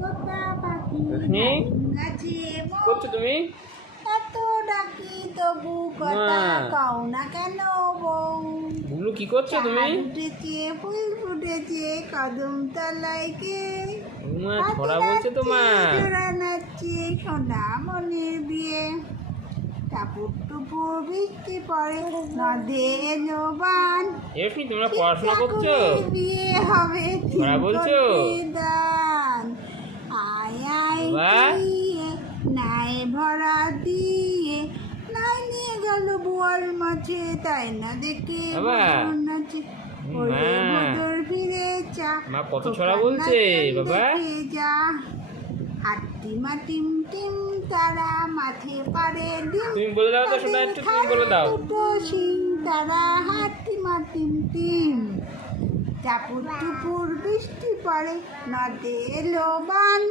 তোতা পাখি রোশনি, গাছে কি করছো তুমি? এত ডাকি তবু কথা কও না কেন বউ? বুলু, কি করছো তুমি? চাঁদ উঠেছে, ফুল ফুটেছে, কদম তলায় কে? ছড়া বলছে তোমার। জোড়া নাচছে, সোনা মনের বিয়ে। টাপুর টুপুর বৃষ্টি পড়ে, নদে এলো বান। রোশনি, তোমরা পড়াশোনা করছো? বিয়ে হবে ছড়া বলছো? দান। আয় আয় বাবা। দিয়ে নাই ভরা দিয়ে নাই নিয়ে গেল বোয়াল মাছে, তাই না দেখে বাবা। মন নাচে। ওরে মা। ভোদর ফিরে চা, মা কত ছড়া বলছে বাবা। যা হাট্টিমা টিম টিম তারা মাঠে পারে ডিম। তুমি বলে দাও তো শোনা, একটু তুমি বলে দাও। দুটো শিং তারা হাট্টিমা টিম টিম। টাপুর টুপুর বৃষ্টি পড়ে, নদে এলো বান।